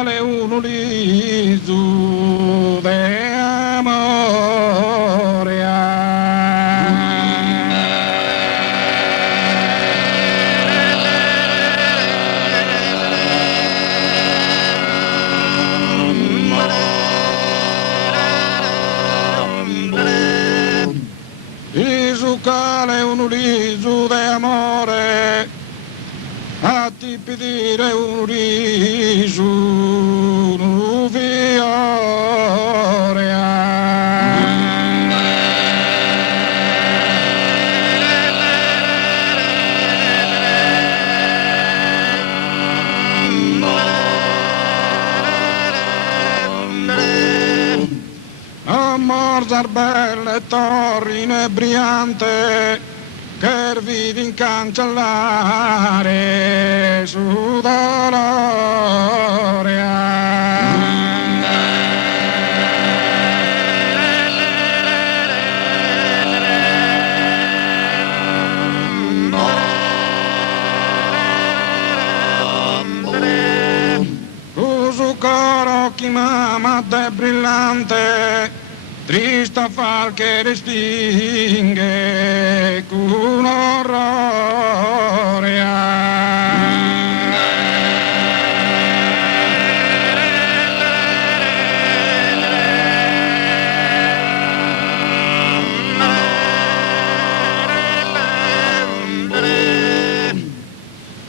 un ulizo de amore. Isucale un ulizo de amore, a ti pedire un riso, un fiore. Amor belle torri inebriante, che vidi in cancellare su dolore. Su coro chi mamma è brillante, trista far che respinge con orrore.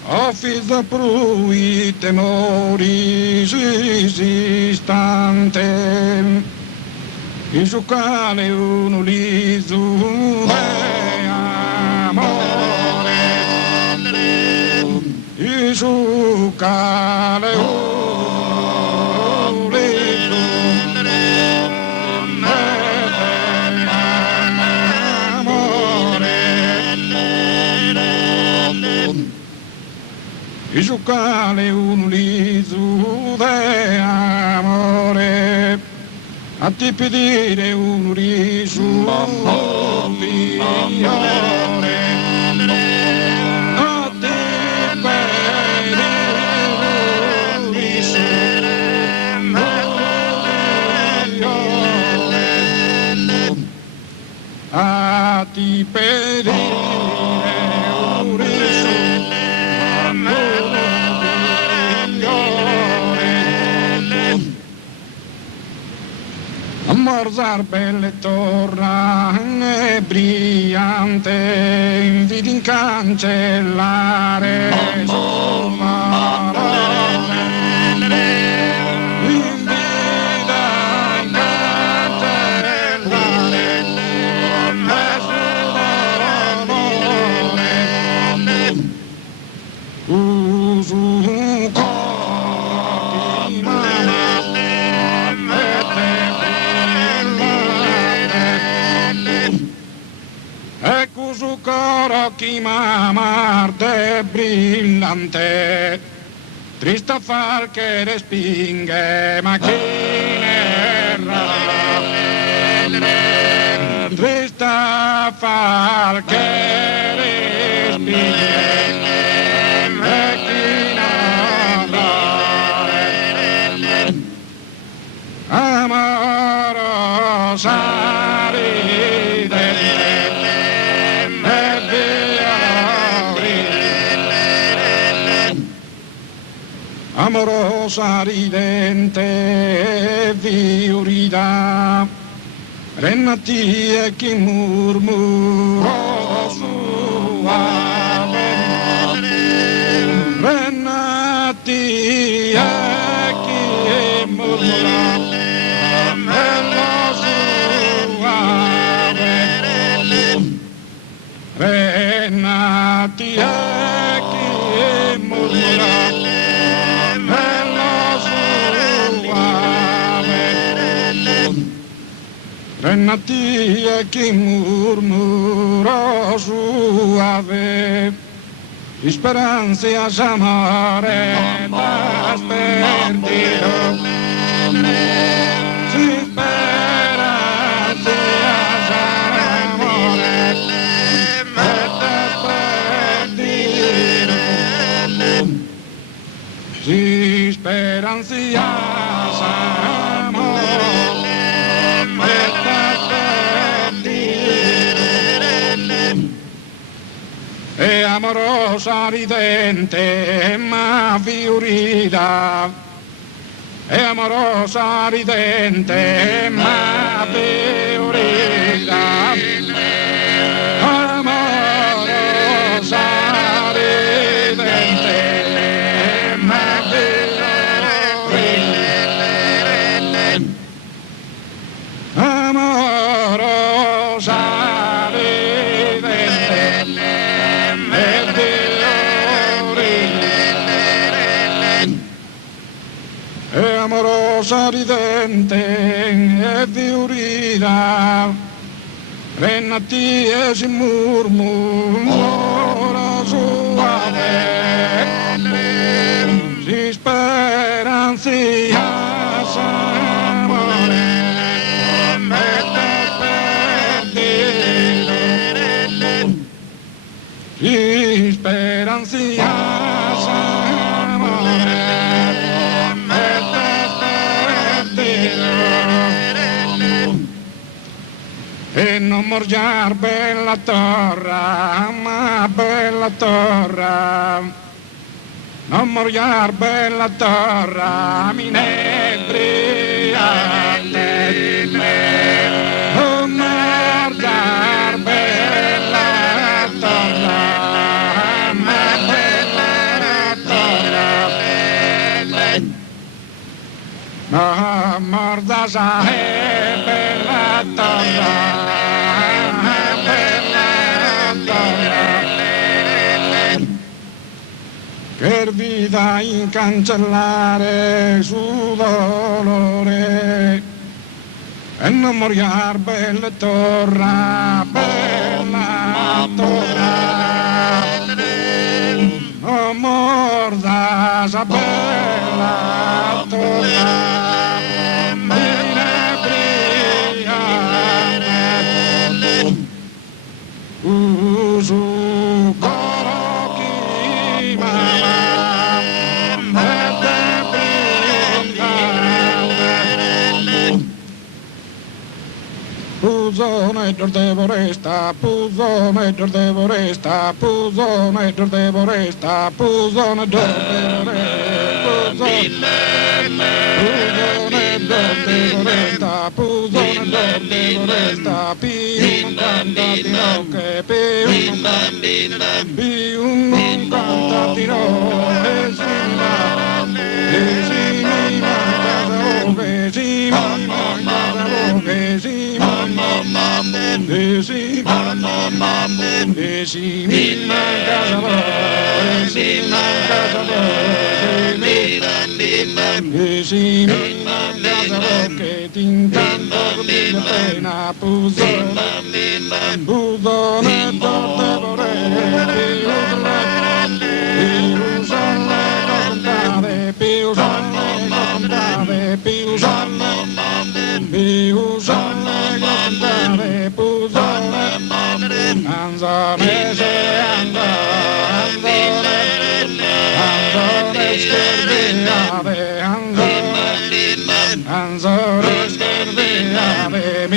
Offisa prui temori esistante, il suo cane un ulizo de amore, il suo cane un ulizo de amore, il suo cane un ulizo de amore, a ti pedire un riso, figliore, a ti pedire un riso, figliore, a ti pedire un riso, Amor belle torna e brillante, invidi in cancellare sul mare, invida in cancellare sul mare, uso coro di mare. Ecco su coro chi m'amarte brillante, trista far che respinge ma chi ne erra, trista far che respinge ma chi ne erra, amorosa amorosa ridente e viurida, rennati e chi murmurò suave, rennati e chi murmurò suave, rennati e chi murmurò rennati e chi murmurò suave, di speranze a amare da sperdere, si speranze a amare da sperdere, si speranze siamo e amorosa ridente ma fiorita, e amorosa ridente ma fiorita, amorosa ridente ma fiorita, amorosa amorosa ridente e fiorita, renati e si murmura suave, si speranzia s'amore, mette perdito, si speranzia s'amore, e non morgiar bella torra, ma bella torra, non morgiar bella torra, mi nebriate di me, non morgiar bella torra, ma bella torra, ma morda è bella torra. Per vita incancellare su dolore e non moriar bella torra, bella torra, non morda sa bella torra. Usu coro chi Puzone de voresta, puzone de voresta, puzone de voresta, puzone de voresta, puzone de voresta, pium cantatino che pium cantatino che t'intanto di pena puzone torte vorrei Anzone se anzone scherziave, anzone scherziave,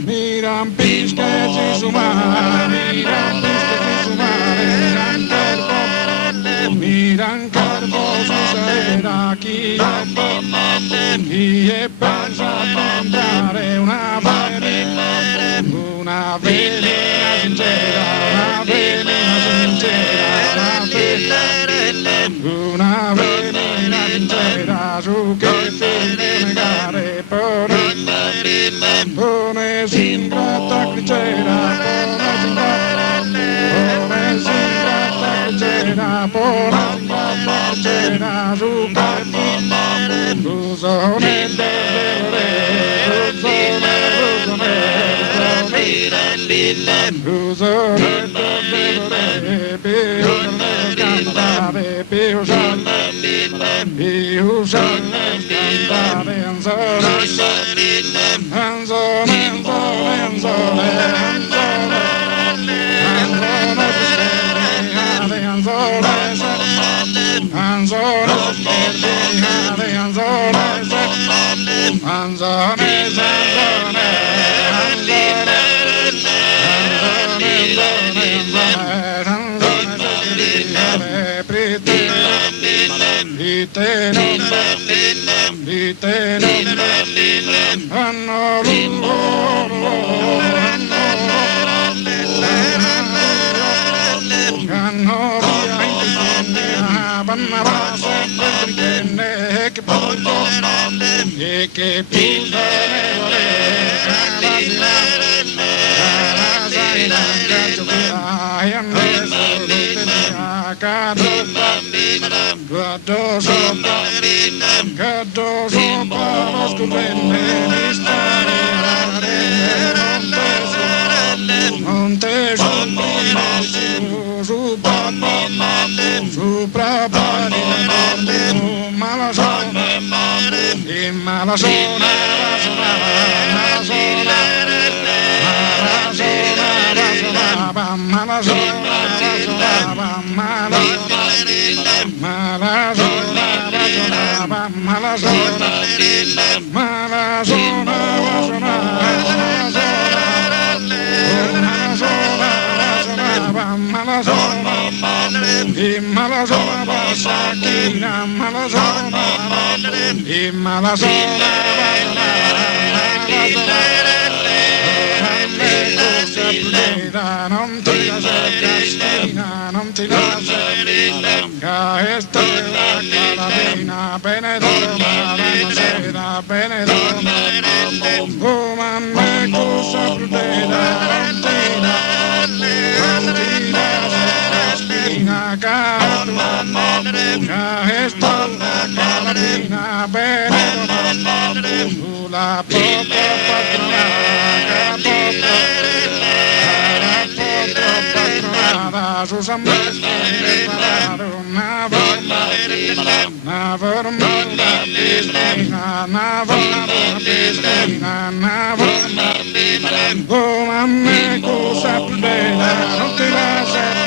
miram pische su mare, miran carbo su sera, chi è pensato andare una velena sincera, una velena sincera su che fine negare pone s'ingrata cricera, pone s'ingrata su che Ruzone Anzone Anzones, Anzones, Anzones, Anzones, che non ti lascio, che stai la carabina, benedetta, sera, benedetta, come a me cosa prudeta, non ti lascio, spina, che stai la carabina, benedetta, sulla propria patronata, su San Marco, una come a me cosa prudente, non ti lascia